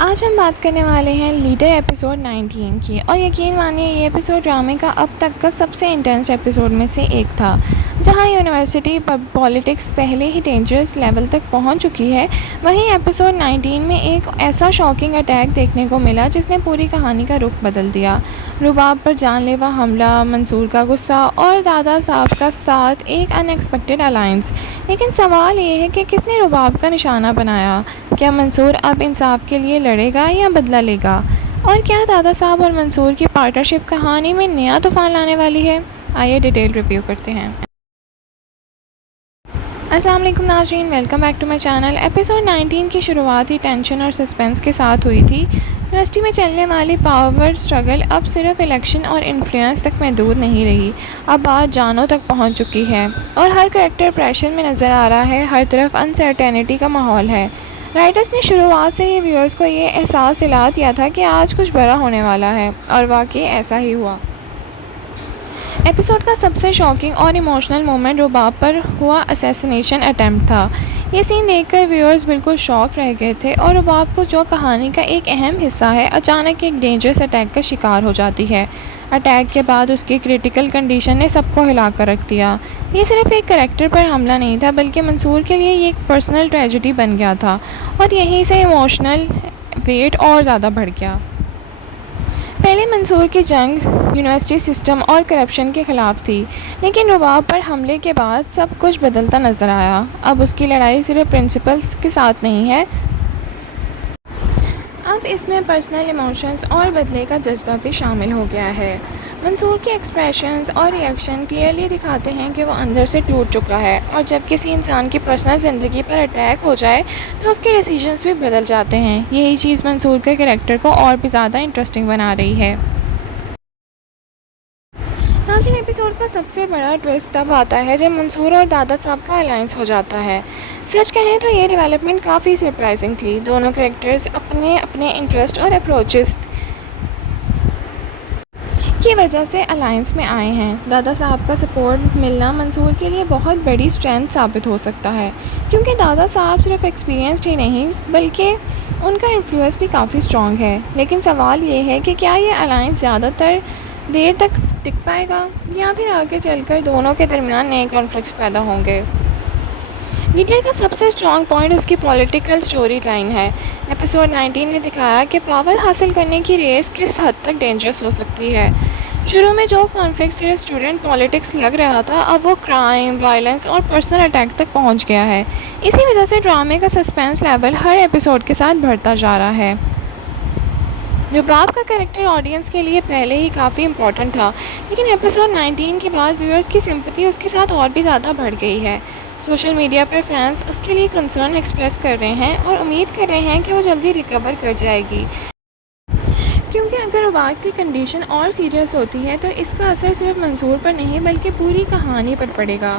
आज हम बात करने वाले हैं लीडर एपिसोड 19 की। और यकीन मानिए ये एपिसोड ड्रामे का अब तक का सबसे इंटेंस एपिसोड में से एक था। जहां यूनिवर्सिटी पॉलिटिक्स पहले ही डेंजरस लेवल तक पहुंच चुकी है, वहीं एपिसोड 19 में एक ऐसा शॉकिंग अटैक देखने को मिला जिसने पूरी कहानी का रुख बदल दिया। रुबाब पर जानलेवा हमला, मंसूर का गुस्सा और दादा साहब का साथ, एक अनएक्सपेक्टेड अलायंस। लेकिन सवाल ये है कि किसने रुबाब का निशाना बनाया? क्या मंसूर अब इंसाफ के लिए लड़ेगा या बदला लेगा? और क्या दादा साहब और मंसूर की पार्टनरशिप कहानी में नया तूफान लाने वाली है? आइए डिटेल रिव्यू करते हैं। अस्सलाम वालेकुम नाज़रीन, welcome back to my channel. Episode 19 की शुरुआत ही टेंशन और सस्पेंस के साथ हुई थी। यूनिवर्सिटी में चलने वाली पावर स्ट्रगल अब सिर्फ इलेक्शन और इन्फ्लुएंस तक महदूद नहीं रही, अब बात जानों तक पहुंच चुकी है और हर करैक्टर प्रेशर में नज़र आ रहा है। हर तरफ अनसर्टेनिटी का माहौल है। राइटर्स ने शुरुआत से ही व्यूअर्स को ये एहसास दिला दिया था कि आज कुछ बड़ा होने वाला है, और वाकई ऐसा ही हुआ। एपिसोड का सबसे शॉकिंग और इमोशनल मोमेंट रुबाब पर हुआ असैसिनेशन अटैम्प्ट था। ये सीन देखकर व्यूअर्स बिल्कुल शॉक रह गए थे, और रुबाब को जो कहानी का एक अहम हिस्सा है, अचानक एक डेंजरस अटैक का शिकार हो जाती है। अटैक के बाद उसकी क्रिटिकल कंडीशन ने सबको हिला कर रख दिया। ये सिर्फ एक करैक्टर पर हमला नहीं था, बल्कि मंसूर के लिए ये एक पर्सनल ट्रेजेडी बन गया था, और यहीं से इमोशनल वेट और ज़्यादा बढ़ गया। पहले मंसूर की जंग यूनिवर्सिटी सिस्टम और करप्शन के ख़िलाफ़ थी, लेकिन रुबाब पर हमले के बाद सब कुछ बदलता नज़र आया। अब उसकी लड़ाई सिर्फ प्रिंसिपल्स के साथ नहीं है, अब इसमें पर्सनल इमोशंस और बदले का जज्बा भी शामिल हो गया है। मंसूर के एक्सप्रेशंस और रिएक्शन क्लियरली दिखाते हैं कि वो अंदर से टूट चुका है, और जब किसी इंसान की पर्सनल ज़िंदगी पर अटैक हो जाए तो उसके डिसीजंस भी बदल जाते हैं। यही चीज़ मंसूर के कैरेक्टर को और भी ज़्यादा इंटरेस्टिंग बना रही है। नाज़रीन, एपिसोड का सबसे बड़ा ट्विस्ट तब आता है जब मंसूर और दादा साहब का अलायंस हो जाता है। सच कहें तो ये डेवलपमेंट काफ़ी सरप्राइजिंग थी। दोनों कैरेक्टर्स अपने अपने इंटरेस्ट और अप्रोचेस की वजह से अलायंस में आए हैं। दादा साहब का सपोर्ट मिलना मंसूर के लिए बहुत बड़ी स्ट्रेंथ साबित हो सकता है, क्योंकि दादा साहब सिर्फ एक्सपीरियंस्ड ही नहीं, बल्कि उनका इन्फ्लुएंस भी काफ़ी स्ट्रॉन्ग है। लेकिन सवाल ये है कि क्या ये अलायंस ज़्यादातर देर तक टिक पाएगा, या फिर आगे चलकर दोनों के दरमियान नए कॉन्फ्लिक्ट्स पैदा होंगे। लीडर का सबसे स्ट्रॉन्ग पॉइंट उसकी पॉलिटिकल स्टोरी लाइन है। एपिसोड 19 ने दिखाया कि पावर हासिल करने की रेस किस हद तक डेंजरस हो सकती है। शुरू में जो कॉन्फ्लिक्ट सिर्फ स्टूडेंट पॉलिटिक्स लग रहा था, अब वो क्राइम, वायलेंस और पर्सनल अटैक तक पहुंच गया है। इसी वजह से ड्रामे का सस्पेंस लेवल हर एपिसोड के साथ बढ़ता जा रहा है। रुबाब का कैरेक्टर ऑडियंस के लिए पहले ही काफ़ी इंपॉर्टेंट था, लेकिन एपिसोड 19 के बाद व्यूअर्स की सिंपैथी उसके साथ और भी ज़्यादा बढ़ गई है। सोशल मीडिया पर फैंस उसके लिए कंसर्न एक्सप्रेस कर रहे हैं और उम्मीद कर रहे हैं कि वो जल्दी रिकवर कर जाएगी, क्योंकि अगर रुबाब की कंडीशन और सीरियस होती है तो इसका असर सिर्फ मंसूर पर नहीं बल्कि पूरी कहानी पर पड़ेगा।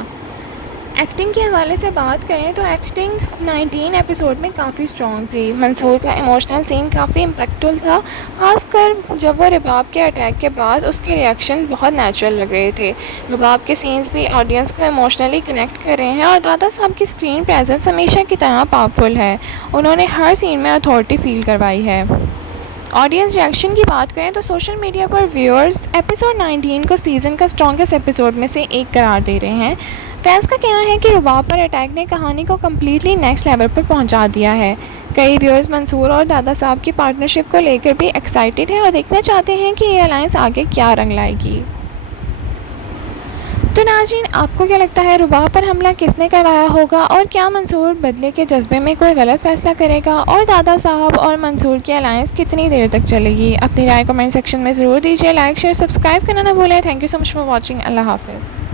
एक्टिंग के हवाले से बात करें तो एक्टिंग 19 एपिसोड में काफ़ी स्ट्रॉन्ग थी। मंसूर का इमोशनल सीन काफ़ी इम्पैक्टफुल था, खासकर जब वो रुबाब के अटैक के बाद उसके रिएक्शन बहुत नेचुरल लग रहे थे। रुबाब के सीन्स भी ऑडियंस को इमोशनली कनेक्ट कर रहे हैं, और दादा साहब की स्क्रीन प्रेजेंस हमेशा की तरह पावरफुल है। उन्होंने हर सीन में अथॉरिटी फील करवाई है। ऑडियंस रिएक्शन की बात करें तो सोशल मीडिया पर व्यूअर्स एपिसोड 19 को सीज़न का स्ट्रॉन्गेस्ट एपिसोड में से एक करार दे रहे हैं। फैंस का कहना है कि रुबाब पर अटैक ने कहानी को कम्प्लीटली नेक्स्ट लेवल पर पहुंचा दिया है। कई व्यूअर्स मंसूर और दादा साहब की पार्टनरशिप को लेकर भी एक्साइटेड हैं और देखना चाहते हैं कि ये अलायंस आगे क्या रंग लाएगी। तो नाज़रीन, आपको क्या लगता है, रुबाब पर हमला किसने करवाया होगा, और क्या मंसूर बदले के जज्बे में कोई गलत फैसला करेगा, और दादा साहब और मंसूर की अलायंस कितनी देर तक चलेगी? अपनी राय कमेंट सेक्शन में ज़रूर दीजिए। लाइक, शेयर, सब्सक्राइब करना ना भूलें। Thank you so much for watching. Allah हाफिज़।